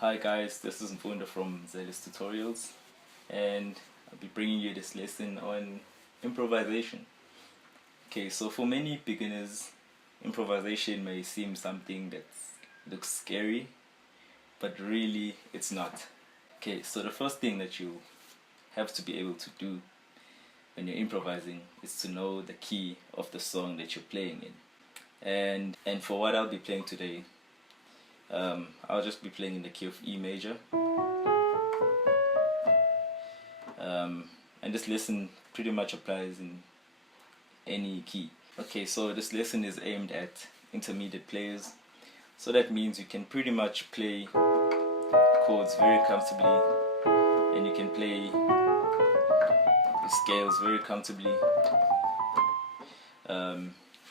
Hi guys, this is Mfunda from Zealous Tutorials, and I'll be bringing you this lesson on improvisation. Okay, so for many beginners, improvisation may seem something that looks scary, but really it's not. Okay, so the first thing that you have to be able to do when you're improvising is to know the key of the song that you're playing in. And for what I'll be playing today, I'll just be playing in the key of E major. And this lesson pretty much applies in any key. Okay, so this lesson is aimed at intermediate players. So that means you can pretty much play chords very comfortably, and you can play the scales very comfortably. You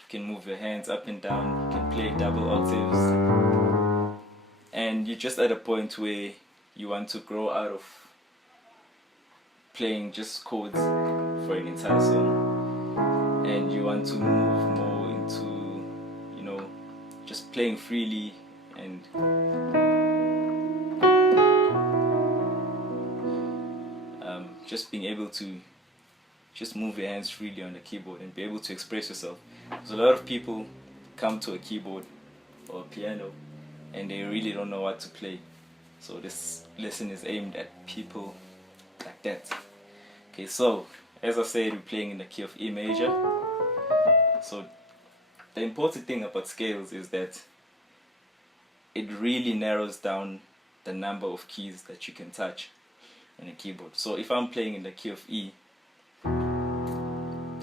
can move your hands up and down, you can play double octaves, and you're just at a point where you want to grow out of playing just chords for an entire song, and you want to move more into, just playing freely and just being able to just move your hands freely on the keyboard and be able to express yourself. Because a lot of people come to a keyboard or a piano and they really don't know what to play. So this lesson is aimed at people like that. Okay, so as I said, we're playing in the key of E major. So the important thing about scales is that it really narrows down the number of keys that you can touch in a keyboard. So if I'm playing in the key of E,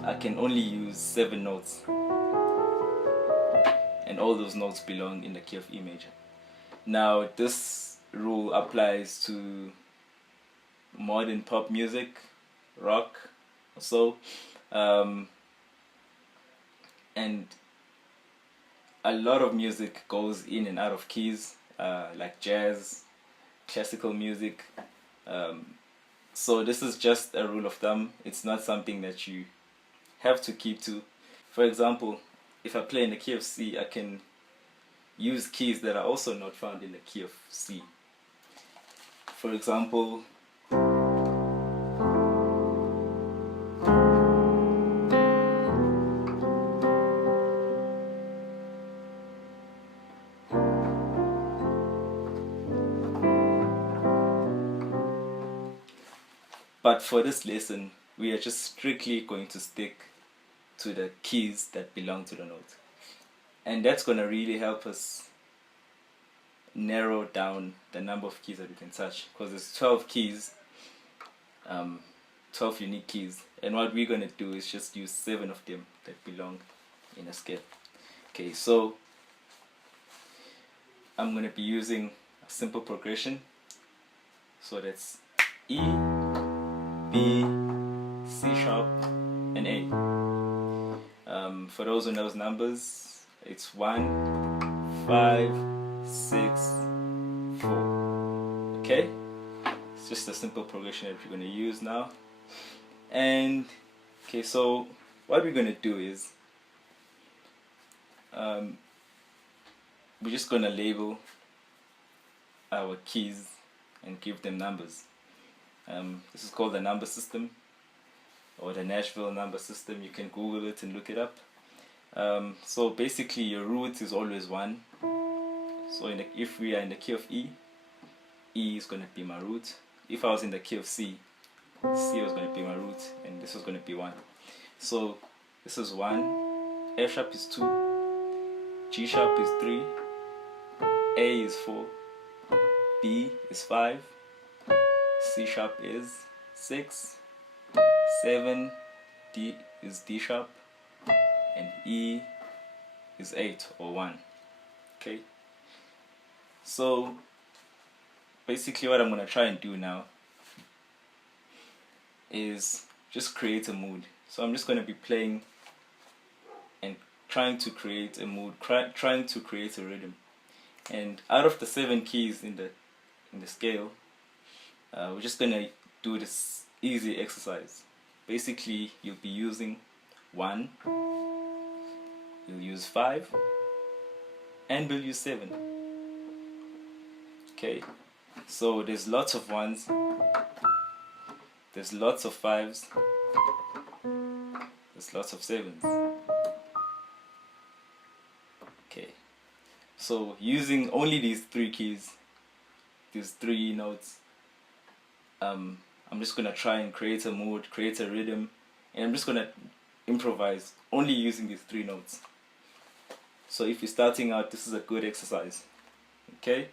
I can only use 7 notes, and all those notes belong in the key of E major. Now this rule applies to modern pop music, rock, or so, and a lot of music goes in and out of keys, like jazz, classical music. So this is just a rule of thumb. It's not something that you have to keep to. For example, if I play in the key of C, I can use keys that are also not found in the key of C. For example, but for this lesson, we are just strictly going to stick to the keys that belong to the note. And that's going to really help us narrow down the number of keys that we can touch, because there's 12 keys, 12 unique keys, and what we're going to do is just use 7 of them that belong in a scale. Okay, so I'm going to be using a simple progression. So that's E, B, C sharp, and A. For those who knows numbers, it's 1, 5, 6, 4. Okay? It's just a simple progression that we're going to use now. And okay, so what we're going to do is we're just going to label our keys and give them numbers. This is called the number system, or the Nashville number system. You can Google it and look it up. So basically your root is always 1. So if we are in the key of E, E is going to be my root. If I was in the key of C, C was going to be my root, and this was going to be 1. So this is 1, F sharp is 2, G sharp is 3, A is 4, B is 5, C sharp is 6, 7, D is D sharp, and E is 8 or 1. Okay, so basically what I'm going to try and do now is just create a mood. So I'm just going to be playing and trying to create a mood, trying to create a rhythm. And out of the 7 keys in the scale, we're just going to do this easy exercise. Basically, you'll be using 1, you'll use 5, and we'll use 7. Okay, So there's lots of ones, there's lots of fives, there's lots of sevens. Okay, so using only these three keys, these three notes, I'm just gonna try and create a mood, create a rhythm, and I'm just gonna improvise only using these three notes. So if you're starting out, this is a good exercise. Okay?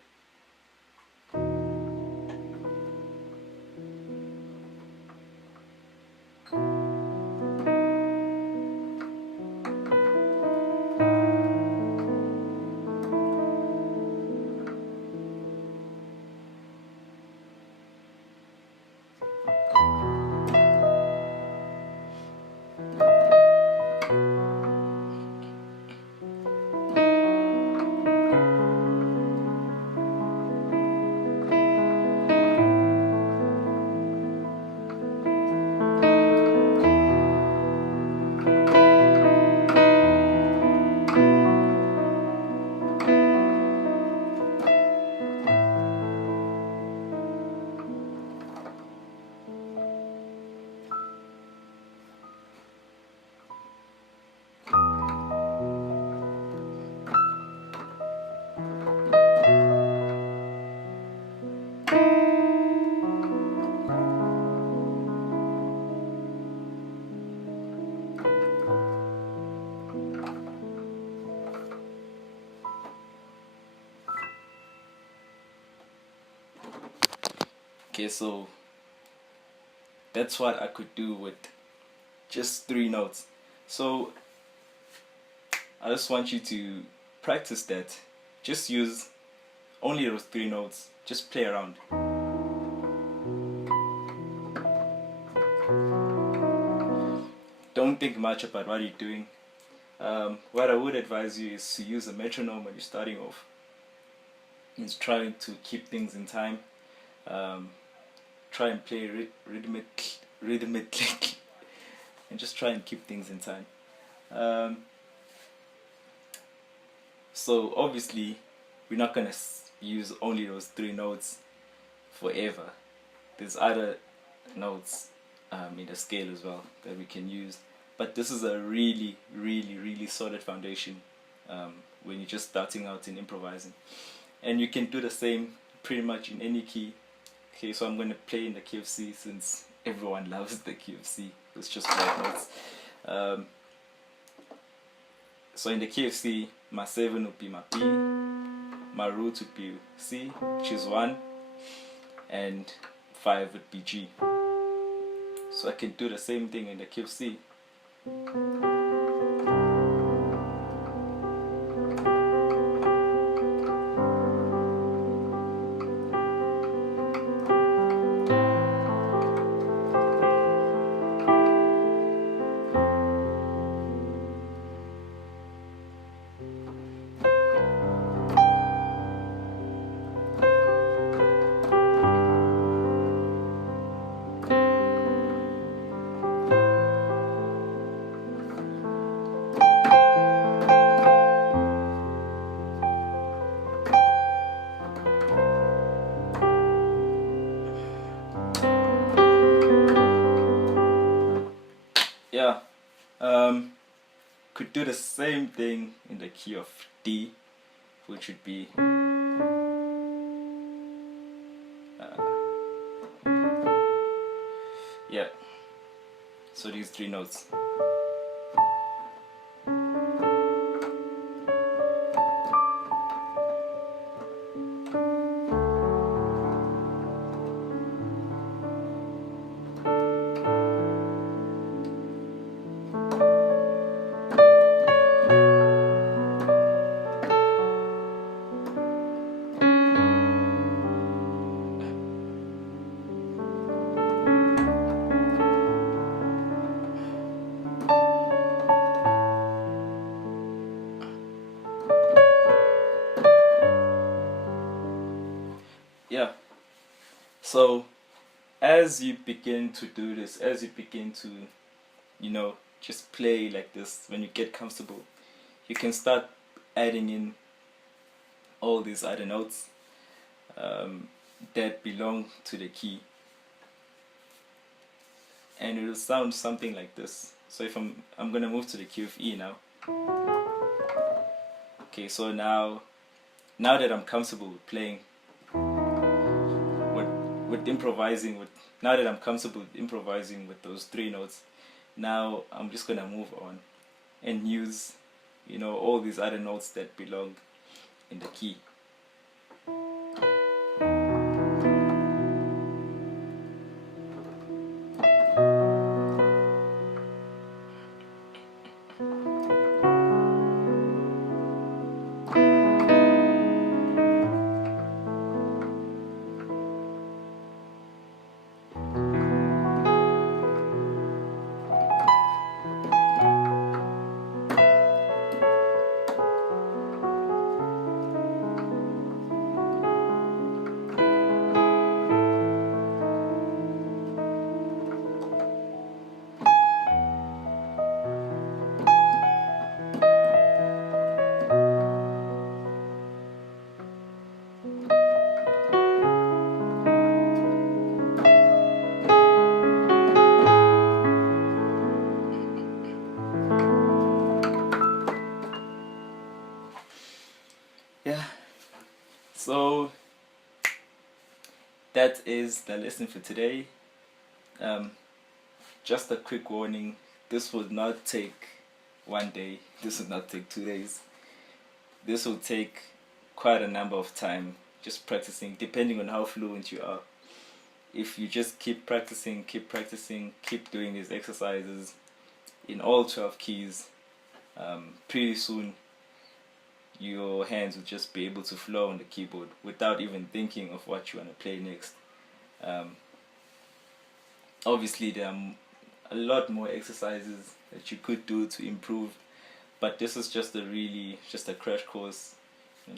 Okay, so that's what I could do with just three notes. So I just want you to practice that. Just use only those three notes. Just play around. Don't think much about what you're doing. What I would advise you is to use a metronome when you're starting off. It's trying to keep things in time. Try and play rhythmically, and just try and keep things in time. So obviously, we're not gonna use only those three notes forever. There's other notes in the scale as well that we can use, but this is a really, really, really solid foundation when you're just starting out in improvising. And you can do the same pretty much in any key. Okay, so I'm going to play in the key of C since everyone loves the key of C. It's just 5 notes. So in the key of C, my 7 would be my B, my root would be C, which is 1, and 5 would be G. So I can do the same thing in the key of C. Yeah, could do the same thing in the key of D, which would be yeah, so these 3 notes. Yeah, so as you begin to do this, as you begin to, just play like this, when you get comfortable, you can start adding in all these other notes. that belong to the key, and it will sound something like this. So if I'm gonna move to the key of E now. Okay, so now that I'm comfortable with playing, with improvising, now that I'm comfortable with improvising with those 3 notes, now I'm just gonna move on and use, all these other notes that belong in the key. Yeah, so that is the lesson for today. Just a quick warning, this will not take 1 day, this will not take 2 days. This will take quite a number of time just practicing, depending on how fluent you are. If you just keep practicing, keep doing these exercises in all 12 keys, pretty soon your hands will just be able to flow on the keyboard without even thinking of what you want to play next. Obviously there are a lot more exercises that you could do to improve, but this is just a crash course,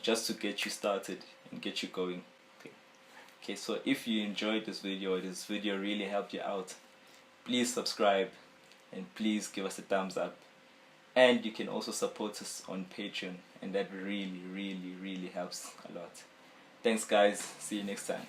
just to get you started and get you going. Okay, so if you enjoyed this video, or this video really helped you out, please subscribe and please give us a thumbs up. And you can also support us on Patreon, and that really helps a lot. Thanks guys, see you next time.